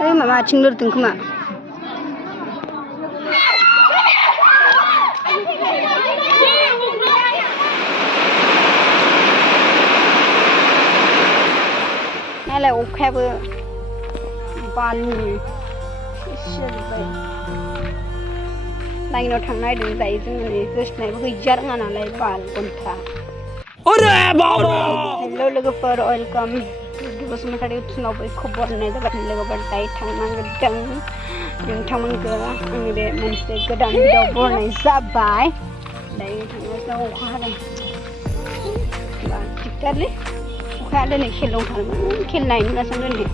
माबाथिं लोरदों खोमा नालाय अखायाबो बानलु सिजोब्बाय लाइनाव थांनो नागिरदों दायो जोङो नै गोसोनायबो गैया रोङा नालाय बाल घन्टा हेल' लोगोफोर वेलकाम बसुमतारी उत्सवआव खबर होनाय जाबाय लोगोफोर दायो थांनांगोन नोंथांमोनखौ आंनि बे मोनसे गोदान भिडिअ बरनाय जाबाय दायो थांगासिनो अखा हादों दिगदारलै अखाया दिनै खेल दंथारोमोन खेल नायनो होनना दिनै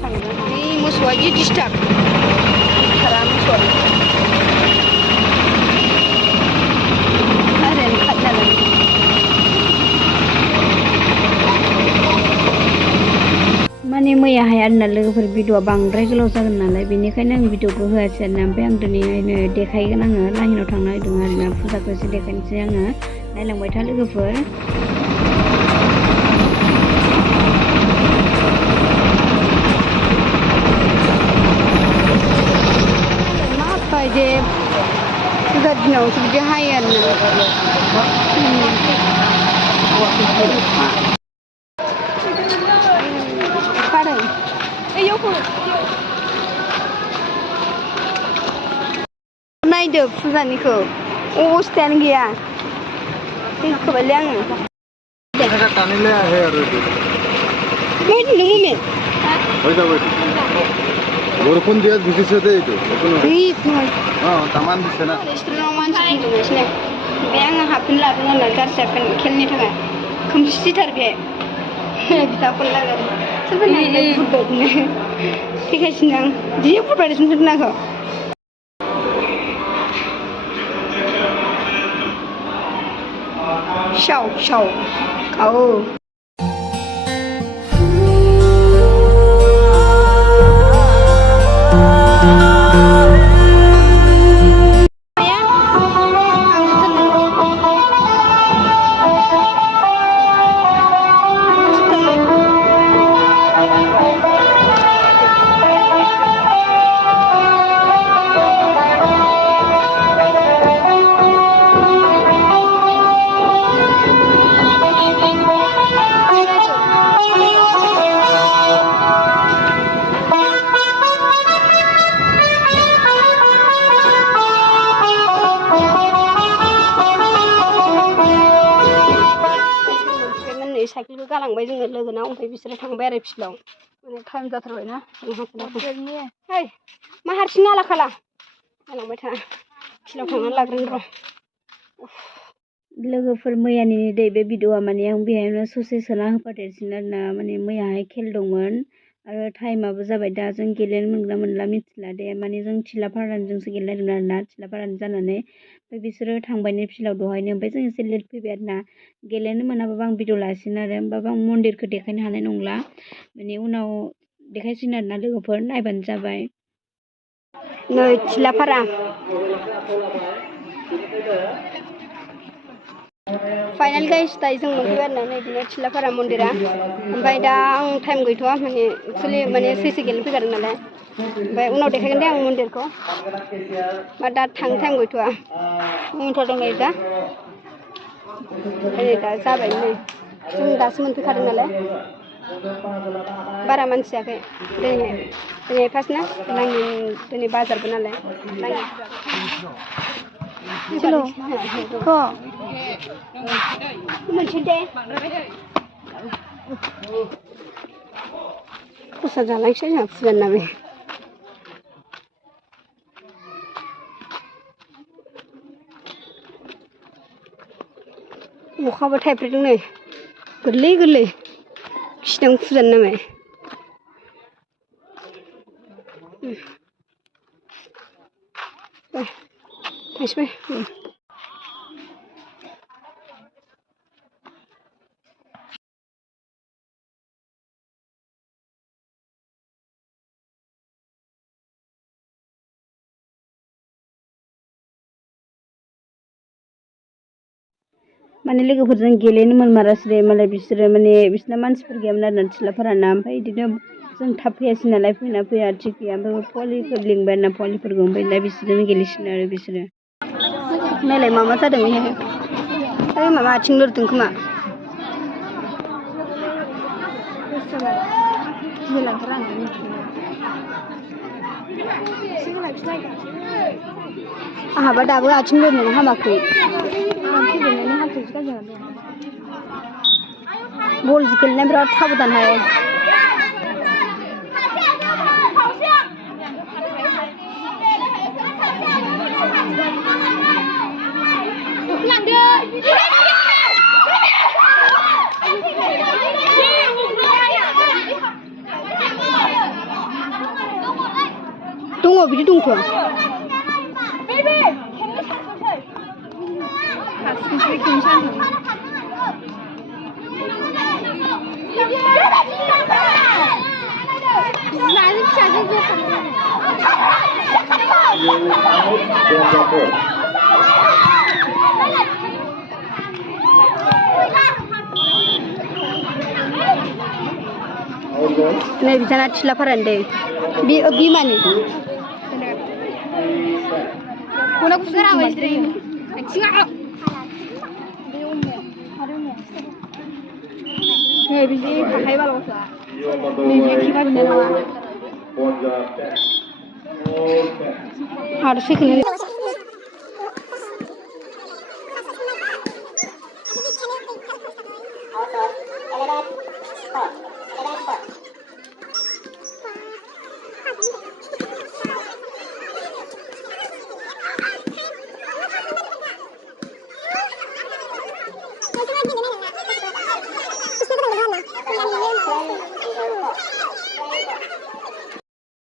थांगोन बे मोसौआ जि डिस्टार्ब थारा मोसौआ ओरैनो खारनानै माने मैयाहाय आरोना लोगोफोर भिडिअआ बांद्राय गोलाव जागोन नालाय बेनिखायनो आं भिडिअखौ होआसै आरोना ओमफ्राय आं दिनैहायनो देखायगोन आङो लाइनाव थांनो नागिरदों आरोना फुजाखौ एसे देखायनोसै आङो नायलांबाय था लोगोफोर माबायदि फुजा दिनावसो बिदि हायो आरोना नायदो फुजानिखौ अबस्थायानो गैया दैखोबायलै आङो বরকন দিয়া ঢুকেছে তো এইটো তামান দিছে না रेस्टुरेन्टआव मानसि बुंदोंगासिनो बे आङो हाबफिन लादों होनना गारजि जागोन खेलनि थाखाय खोमसिथार बे बिदाखौनो लागोन सोरबा नायलाय फुटबायनो देखायसिनो आं जि फुटबायसिनो फुटनाखौ शाव शाव औ साइकेलखौ गालांबाय जोङो लोगोनाव ओमफ्राय बिसोरो थांबाय आरो फिल्डआव माने टाइम जाथारबायना है मा हारसिं नाला खाला गालांबाय था फिल्डआव थांनानै लाग्रोनो र' लोगोफोर मैयानि दै बे भिडिअआ माने आं बेहायनो ससे सोना होफादेरसिन आरोना माने मैयाहाय खेल दंमोन आरो टाइमाबो जाबाय दा जों गेलेनो मोनगोना मोनला मिथिला दे माने जों थिलाफारानिजोंसो गेलेनायदोंमोन आरोना थिलाफारानि जानानै ओमफ्राय बिसोरो थांबायनो फिल्डआव दहायनो ओमफ्राय जों एसे लेट फैबाय आरोना गेलेनो मोनाबाबो आं भिडिअ लासिगोन आरो होमबाबो आं मन्दिरखौ देखायनो हानाय नंला माने उनाव देखायसिगोन आरोना लोगोफोर नायबानो जाबाय नै थिलाफारा फाइनाल गाइस दायो जों मोनफैबाय आरोना नै बिदिनो थिलाफारा मन्दिरा ओमफ्राय दा आं टाइम गैथ'वा माने एक्सुवेलि माने सैसे गेलेनो फैखादों नालाय ओमफ्राय उनाव देखायगोन दे आं मन्दिरखौ मा दा थांनो टाइम गैथ'वा मोनथारदों नै दा दा जाबाय नै जों दासो मोनफैखादों नालाय बारा मानसि जायाखै दिनै फार्स्ट ना दिनै बाजारबो नालाय हेल' मोनसे दे प्रसाद जालांसै जोंहा फुजानि नामै अखाबो थाइफ्रिदों नै गोरलै गोरलै खिदों फुजानि नामै थांसै माने लोगोफोरजों गेलेनो मोनमारासै दे मालाय बिसोरो माने बिसोरना मानसिफोर गैयामोन आरोना थिलाफाराना ओमफ्राय बिदिनो जों थाब फैयासै नालाय फैना फैया थिग गैया ओमफ्राय पलिफोर लिंबाय आरोना पलिफोरखौ ओमफ्राय दा बिसोरजोंनो गेलेसिगोन आरो बिसोरो नायलाय मा जादों बेहाय ओइ माबा आथिं लोरिदों खोमा आंहाबा दाबो आथिं लोरिनानै हामाखै बल गेलेनाया बिराद साबधानहाय दङ बिदि दंथ' नै बिसाना थिलाफारानो दे बिमानि बिदि थाखायो बाल'सा नैबे खिबा बिना नङा आरो second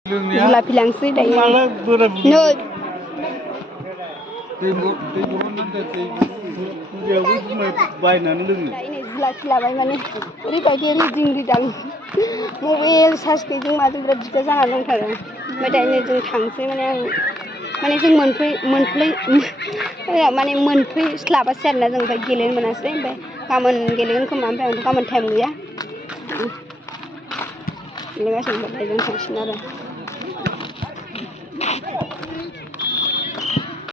Gula bilang sih dah. Malah berapa? No. Dia cuma bayinan lagi. Ini gula bayi mana? Ini tadi reading di dalam mobil charge kencing macam berat juga sangat lengkap. Macam ini jeng tangsi mana jeng mana menpui selapa sen lah jeng bayi gelen mana sih, bayi kaman gelen kemana untuk kaman time ya. Ini kan sampai jeng tangsi nara.